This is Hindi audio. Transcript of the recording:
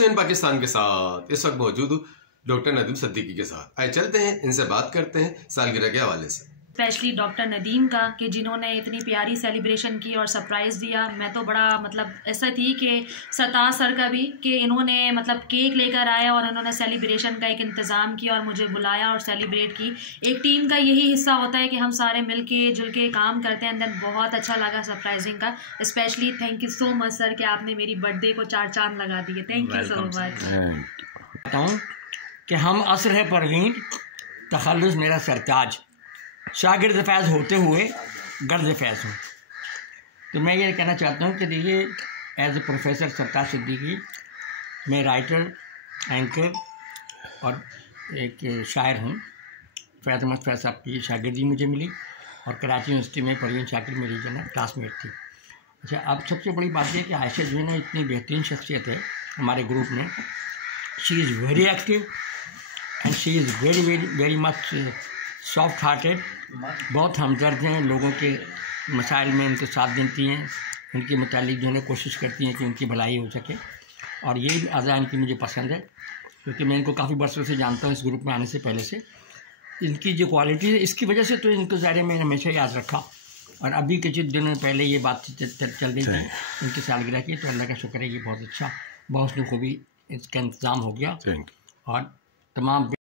टाइम्स इन पाकिस्तान के साथ इस वक्त मौजूद हूँ डॉक्टर नदीम सिद्दीकी के साथ। आइए चलते हैं, इनसे बात करते हैं सालगिरह के हवाले से, स्पेशली डॉक्टर नदीम का, कि जिन्होंने इतनी प्यारी सेलिब्रेशन की और सरप्राइज़ दिया। मैं तो बड़ा ऐसा थी कि सतार सर का भी, कि इन्होंने केक लेकर आए और इन्होंने सेलिब्रेशन का एक इंतज़ाम किया और मुझे बुलाया और सेलिब्रेट की। एक टीम का यही हिस्सा होता है कि हम सारे मिल के जुल के काम करते हैं। देन बहुत अच्छा लगा सरप्राइजिंग का। Specially thank you so much sir कि आपने मेरी बर्थडे को 4 चांद लगा दिए। Thank you so much. बताऊँ कि हम असर है परवीन, तखल्लुस मेरा सरताज, शागिर्द फैज़ होते हुए गर्ज फैज़ हूँ। तो मैं ये कहना चाहता हूँ कि देखिए, एज ए प्रोफेसर सरताज सिद्दीकी, मैं राइटर, एंकर और एक शायर हूँ। फैज़ अहमद फैज़ साहब की शागिर्दी मुझे मिली और कराची यूनिवर्सिटी में परवीन शाकिर मेरी जो है क्लासमेट थी। अच्छा, अब सबसे बड़ी बात यह कि आयशा जो है ना, इतनी बेहतरीन शख्सियत है हमारे ग्रुप में। She is very active and she is very very very much soft hearted. बहुत हमदर्द हैं, लोगों के मसाइल में उनको साथ देती हैं, उनके मुतालिक जो है कोशिश करती हैं कि उनकी भलाई हो सके। और ये अज़ा इनकी मुझे पसंद है, क्योंकि मैं इनको काफ़ी बरसों से जानता हूँ, इस ग्रुप में आने से पहले से। इनकी जो क्वालिटी है, इसकी वजह से तो इनको ज़ाहिर मैंने हमेशा याद रखा। और अभी के कुछ दिनों पहले ये बात चल रही थी इनकी सालगिरह की, तो अल्लाह का शुक्र है कि बहुत अच्छा, बहुत को भी इसका इंतज़ाम हो गया और तमाम